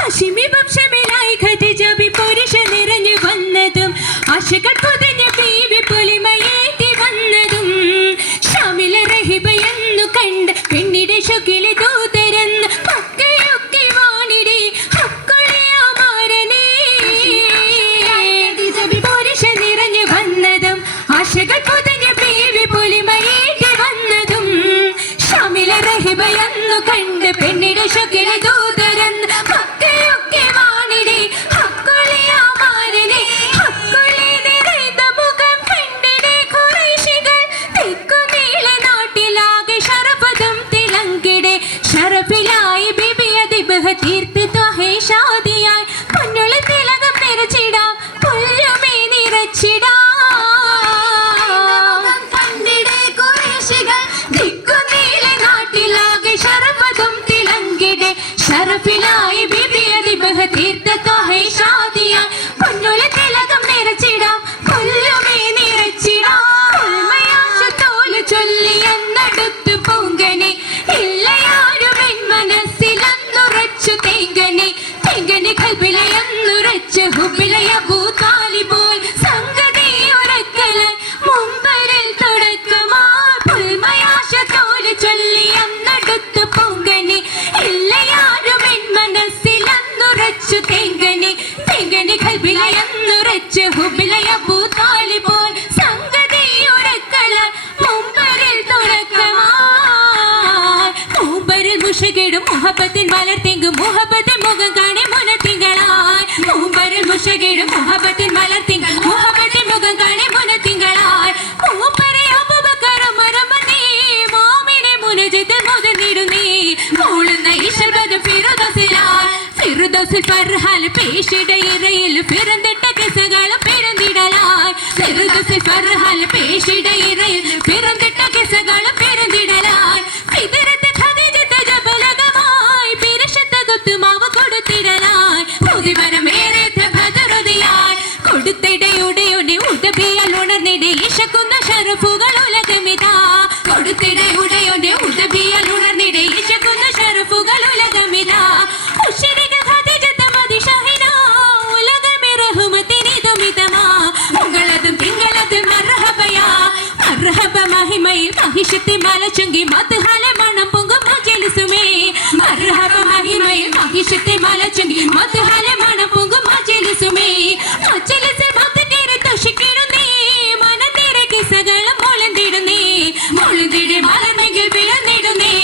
Hashimi വംശമേലായി Khadija B പുരുഷ നിറഞ്ഞു വന്നതും ആശകൾ പൊതിഞ്ഞ ബീവി പൊലിമയേറ്റി വന്നതും ഷാമിലെ റഹിബയെന്നു കണ്ട് പെണ്ണിടെ ഷുക്കിലെ ദൂതരെന്ന് പക്കയൊക്കെ വാണിടെ ഹക്കുളിയാമാരനെ പുരുഷ നിറഞ്ഞു വന്നതും ആശകൾ പൊതിഞ്ഞ ബീവി പൊലിമയേറ്റി വന്നതും ഷാമിലെ റഹിബയെന്നു കണ്ട് പെണ്ണിടെ ഷുക്കിലെ ദൂതരെന്ന് പക്കയൊക്കെ വാണിടെ ഹക്കുളിയാമാരനെ ഹക്കുളി നിറയുന്ന മുഖം പെണ്ണിടെ ഖുറൈശികൾ തെക്കുനീള നാട്ടിലാകെ ഷറഫതും തിളങ്കിടെ ഷറഫിലായി ബിബിയതിബഹ തീർത്ത് ത്വഹേ ഷാദിയായി പൊന്നുള തിലകം നിറച്ചിടാം പുല്ലുമേ നിറച്ചിടാം കണ്ടിടെ ഖുറൈശികൾ തെക്കുനീള നാട്ടിലാകെ ഷറഫതും തിളങ്കിടെ ഷറഫിലായി ബിബിയതിബഹ തീർത്ത് ത്വഹേ ഷാദിയായി പൊന്നുള തിലകം നിറച്ചിടാം പുല്ലുമേ നിറച്ചിടാം ഉൾമയാശത്തോല് ചൊല്ലി എന്നടുത്ത് പൂങ്കനെ ഇല്ലയാരും എൻ മനസ്സിലന്നുറച്ചു തേങ്കനെ തേങ്കനെ കൽബിലയെന്നുറച്ച് ഹുബിലയ ഭൂതാലിപോൽ സംഗതി ഉറക്കലായി മുമ്പരിൽ തുടക്കമാ ഉൾമയാശത്തോല് ചൊല്ലി എന്നടുത്ത് പൂങ്കനെ ഇല്ലയാരും എൻ മനസ്സിലന്നുറച്ചു തേങ്കനെ തേങ്കനെ കൽബിലയെന്നുറച്ച് ഹുബിലയ ഭൂതാലിപോൽ സംഗതി ഉറക്കലായി മുമ്പരിൽ തുടക്കമാ മൂമ്പരിൽ മുഷകിടും മുഹബത്തിൻ വളർത്തിങ്കും മുഹബത്തിൻ മുഖം കാണി മുനത്തിങ്കളായി മൂമ്പരിൽ മുഷകിടും മുഹബത്തിൻ വളർത്തിങ്കും മുഹബത്തിൻ മുഖം കാണി മുനത്തിങ്കളായി മൂപ്പരെ അബൂബക്കർ മറമനേ മോമിനെ മുനജിത്തിൽ മുതന്നിടുന്നേ മൂളുന്ന ഈശ്വരത് ഫിറുദസിലായി ഫിറുദസിൽ ഫർഹാൽ പേശിട ഇറയിൽ പിറന്നിട്ട കിസകളും പിറന്നിടലായി ഫിറുദസിൽ ഫർഹാൽ പേശിട ഇറയിൽ പിറന്നിട്ട കിസകളും പിറന്നിടലായി ഫിദറത്ത് ഖദീജത്ത് ജബലകമായി പിരശത്ത ഗുത്തുമാവ് കൊടുത്തിടലായി പ്രതിമരമേറെ ഭദ്രതയായി കൊടുത്തിടയുടെയുടെ ഉദബിയാൽ ഉണർന്നിടെ ഇശക്കുന്ന ഷറഫുകൾ ഉലകമിതാ കൊടുത്തിടയുടെയുടെ ഉദബിയാൽ ഉണർന്നിടെ ഇശക്കുന്ന ഷറഫുകൾ ഉലകമിതാ ഉശരിക ഖദീജത്ത് മദിഷഹിന ഉലകമി റഹ്മത്തിനിതുമിതമാ ഉങ്ങളതും തിങ്ങളതും മർഹബയാ മർഹബ മഹിമയിൽ മഹിഷത്തെ മലച്ചുങ്കി മദ്ഹല മണം പൊങ്കും മജ്ലിസുമേ മർഹബ മഹിമയിൽ മഹിഷത്തെ മലച്ചുങ്കി മദ്ഹല മണം പൊങ്കും മജ്ലിസുമേ മജ്ലിസ് മദ്തിരെ തുഷിക്കിടുന്നേ മനതിരെ കിസകളും മുളന്തിടുന്നേ മുളന്തിടെ മലമെങ്കിൽ വിളന്നിടുന്നേ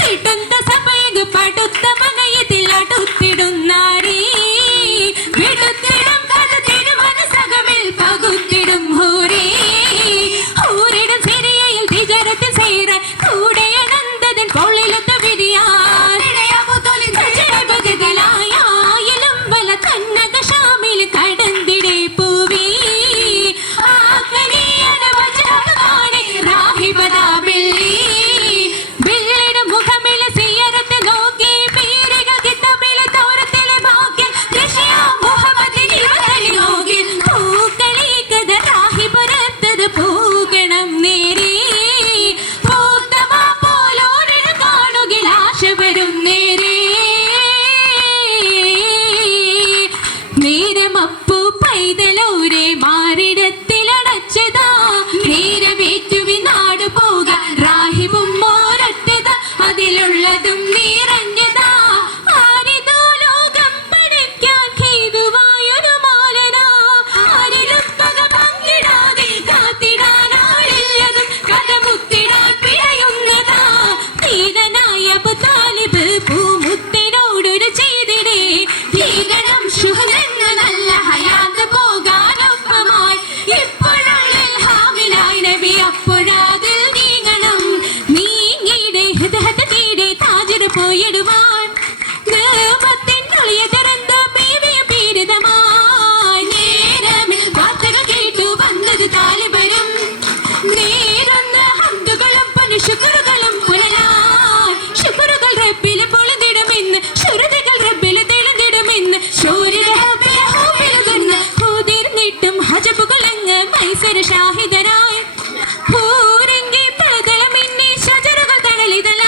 തിട്ടുന്ന സഭയകു പടുത്ത മനയത്തിൽ അടുത്തിടുന്നാരീ വിടുത്തിടും കഥത്തിടും മനസകമിൽ പകുത്തിടും ഹൂരേ ഹൂരിടും സിരിയയിൽ തിജറത്തിൽ സേരാൻ കൂടെ അനന്തതിൻ പൊള്ളിലൊത്ത വിരിയായിലും വല തന്നക ഷാമിൽ കടന്തിടെ പൂവി ബില്ലിടും മുഖമില സിയറത്ത് നോക്കി പീരിക കിട്ടമില തോരത്തിലെ ഭാഗ്യം ദൃശ്യ മുഹമ്മദിൻ ഇവരിൽ നോക്കി പൂക്കളി കഥ രാഹിപുരത്തത് പൂകണം നേരി പൂത്തമാ പോലോരിന് കാണുകിൽ ആശ വരും നേരി നേരമപ്പു പൈതലൂരെ മാറിടത്തിലടച്ചതാ നേരമേറ്റുവി നാട് പോകാൻ റാഹിബും മോരറ്റതാ അതിലുള്ളതും നിറഞ്ഞതാ ആരിതോ ലോകം പഠിക്കാൻ ഹേതുവായൊരു മാലനാ ആരിലും പക പങ്കിടാതെ കാത്തിടാനാളില്ലതും കഥമുത്തിടാൻ പിഴയുന്നതാ തീരനായ അബൂതാലിബ് പൂമുത്തിനോടൊരു ചെയ്തിടേ ഭീകരം ശുഹദെന്ന നല്ല ഹയാത്ത് പോകാനൊപ്പമായി ഇപ്പോഴുള്ളിൽ ഹാമിലായി നബി അപ്പോഴതിൽ നീങ്ങണം നീങ്ങിടെ ഹൃദയത്തിടെ താജിർ പോയിടുവാൻ ഗർഭത്തിനുള്ളിയ തുറന്ന ബീവിയ പീഡിതമായി നേരമിൽ വാർത്തകൾ കേട്ടു വന്നത് താലിബരും നേരുന്ന ഹന്തുകളും പനുശുക്രുകളും പുലരാൻ ശുക്രുകൾ റബ്ബിൽ പൊളിതിടുമെന്ന് ശുരുതികൾ റബ്ബിൽ തെളിഞ്ഞിടുമെന്ന് ും ഹജബുകളങ്ങ് മൈസര ഷാഹിദരായി പൂരങ്കി പലതളമിന്നി ശജറുകൾ തണലിതലായോതുന്നു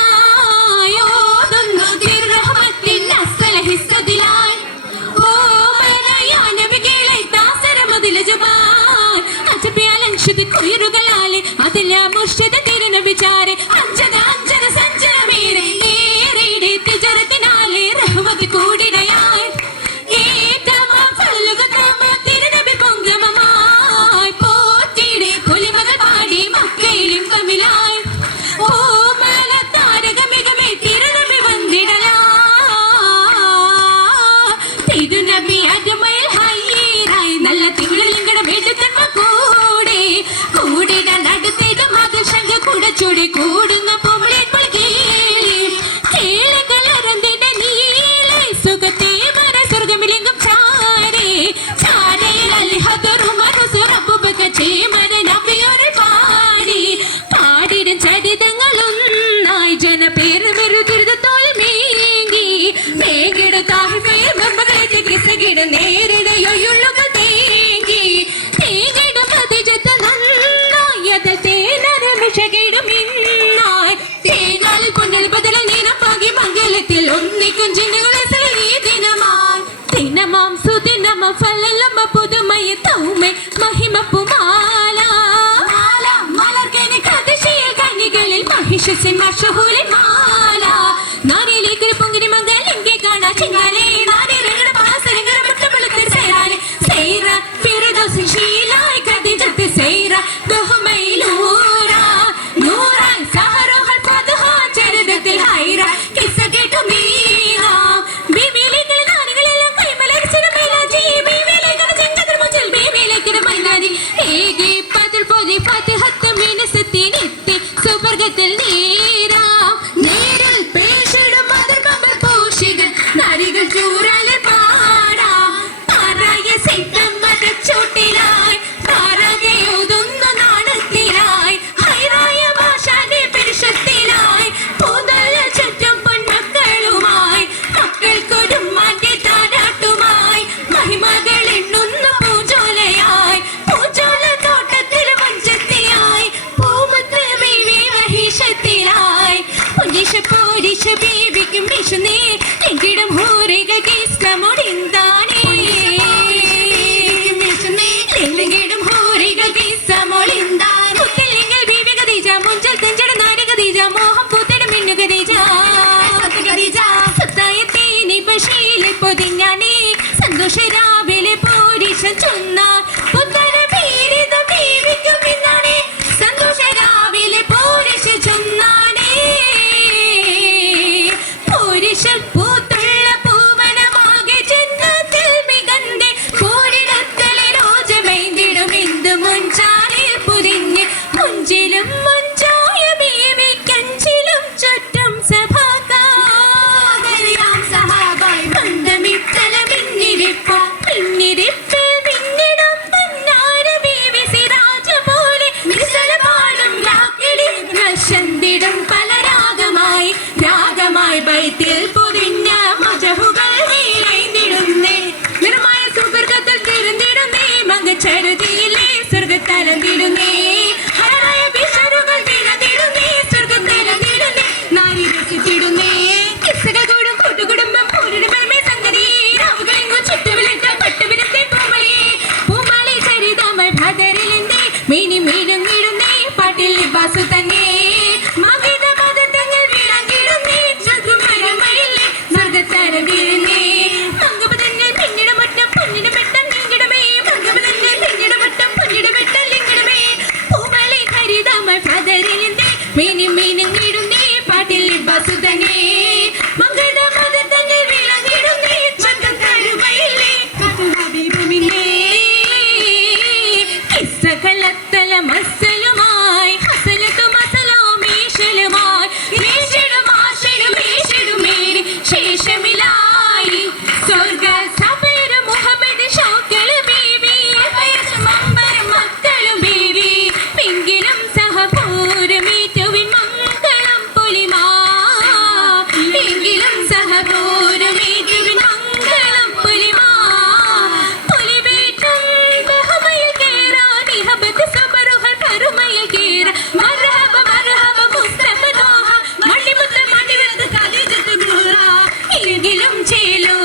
തേങ്ങിട നേരിടയൊഴുകൾ തേങ്ങി തേങ്ങിട പതിജത്ത് നന്നായത് തേനരമിഷകിടും ഇന്നായി തേങ്ങാലിൽ പൊന്നിൽ ബദല നീനപ്പാകി മംഗലത്തിൽ ഒന്നിക്കും ജിന്നുകളെ ഈ ദിനമായി ദിനമാം സുദിനമ ഫലലമ പുതുമയ തൗമെ മഹിമപ്പുമാല മലർക്കനി കഥശിയ കണികളിൽ മഹിഷസിൻ മഷഹൂലി മാല നാരിയിലേക്ക് പൊങ്കിനി മംഗലിംഗെ കാണാ ചിങ്ങാലേ നാരിരങ്ങട പാസരങ്ങട മുട്ടബളുക്ക് സേരാലേ സേര ഫിർദൗസി ശീലായി ഖദീജത്ത് സേര ബഹുമൈലൂര നൂറായി സഹറുഹൽ ഫദ്ഹ ചരിതത്തിൽ ഹൈറ കിസ്സ കേട്ടു മീന ബീബിയിലേക്ക് നാരികളെല്ലാം കൈമലരിച്ചിട മേലാജി ബീബിയിലേക്ക് ചെങ്കതിർ മുഞ്ചൽ ബീബിയിലേക്ക് മൈനാരി ഏകി പതിൽ പൊതി ഫത്ഹത്ത് മിനസത്തിനെത്തി സുവർഗത്തിൽ നീരാ നേരിൽ പേശിടും മദർ മബർ പൂഷികൾ നാരികൾ ചൂരൽ പാടാ പാറായ സിദ്ധം മതച്ചൂട്ടിലായി പാറകെ ഒതുന്ന നാണത്തിലായി ഹൈറായ ഭാഷാന്റെ പെരുഷത്തിലായി പൂതല ചുറ്റും പൊന്മക്കളുമായി മക്കൾക്കൊരു മാറ്റി താരാട്ടുമായി മഹിമകൾ എണ്ണുന്ന പൂജോലയായി പൂജോല തോട്ടത്തിൽ മഞ്ചത്തിയായി പൂമത്ത് ബീവി മഹിഷത്തിലായി പുഞ്ചിഷ പോരിഷ ബീവിക്കും വിഷുന്നേ എങ്കിലും ഹൂറികൾക്ക് ഇഷ്ടമൊടിന്താനേ എങ്കിലും ഹൂറികൾക്ക് ഇഷ്ടമൊടിന്താനേ പുത്തലിംഗൽ ബീവി ഖദീജ മുഞ്ചൽ തെഞ്ചട നാരി ഖദീജ മോഹം പൂത്തട മിന്നു ഖദീജ സത്തായത്തേനി ബഷീലെ പൊതിഞ്ഞാനേ സന്തോഷരാവിലെ പോരിഷ ചൊന്ന പുത്തര പീരിത ബീവിക്കും ഇന്നാണേ സന്തോഷരാവിലെ പോരിഷ ചൊന്നാനേ പോരിഷൽ പൂത്തുള്ള പൂവനമാകെ ജന്നത്തിൽ മികന്റെ പൂരിടത്തലെ രോജമൈന്തിടും ഇന്ദു മുഞ്ചാലിൽ പുരിഞ്ഞ് മുഞ്ചിലും മുഞ്ചായ ബീവിക്കഞ്ചിലും ചുറ്റും സഭാകാരിയാം സഹാബായി ബന്ധമിത്തല പിന്നിരിപ്പോ പിന്നിരിപ്പിൽ പിന്നിടം പൊന്നാര ബീവി സിരാജ പോലെ മിസലപാടും രാക്കിടി നശന്തിടും പല രാഗമായി ബൈത്തിൽ പൊതിഞ്ഞ മജഹുകൾ നീരൈന്നിടുന്നേ നിർമായ സുവർഗത്തിൽ തിരുന്നിടുന്നേ മങ്കച്ചരുതിയിലെ സ്വർഗത്തലന്നിടുന്നേ ഹരായ വിഷറുകൾ തിരന്നിടുന്നേ സ്വർഗത്തലന്നിടുന്നേ നാരി രസിച്ചിടുന്നേ കിസ്സകൾ കൂടും കൂട്ടുകുടുംബം പൂരിടുമേ സംഗതി രാവുകളെങ്ങും ചുറ്റുവിലിട്ട പട്ടുവിരത്തെ പൂമളി ചരിതമൾ ഭദറിലെന്തേ മീനി മീനും ഇടുന്നേ പാട്ടിൽ ലിബാസു തന്നെ മകിത മതത്തങ്ങൾ വിളങ്ങിടുന്നേ ചതുമരമയിലെ സ്വർഗത്തരവിരുന്നേ മംഗപതങ്ങൾ പിന്നിടമൊട്ടം പൊന്നിടമെട്ടം നീങ്ങിടമേ മംഗപതങ്ങൾ പിന്നിടമൊട്ടം പൊന്നിടമെട്ടല്ലിങ്ങിടമേ പൂമളി ഹരിതമൾ ഭദറിലെന്തേ മീനും മീനും ഇടുന്നേ പാട്ടിൽ ലിബാസു തന്നെ മംഗള മതത്തങ്ങൾ വിളങ്ങിടുന്നേ ചതുമരമയിലെ ഹബീബുമിന്നേ കിസ്സകളത്തല മസ്സലുമായി ഹസലത്തു മസലാമീശലുമായി മീശിടും ആശിടും മീശിടുമേരി ശേഷമിലായി സ്വർഗ സബൈരു മുഹമ്മദ് ഷൗക്കൽ ബീവി മമ്പരും മക്കളും ബീവി പിങ്കിലും സഹപൂരമീറ്റുവിൻ മംഗളം പുലിമാ പിങ്കിലും സഹപൂരമീറ്റുവിൻ മംഗളം പുലിമാ പുലിബീറ്റും ബഹമയിൽ കേറാൻ ഇഹബത്ത് സബറുകൾ പരുമയിൽ കേറ മർഹബ മർഹബ മുസ്തഫ ദോഹ മണിമുത്ത് മണിവത്ത് ഖദീജത്ത് നൂറ എങ്കിലും ചേലോ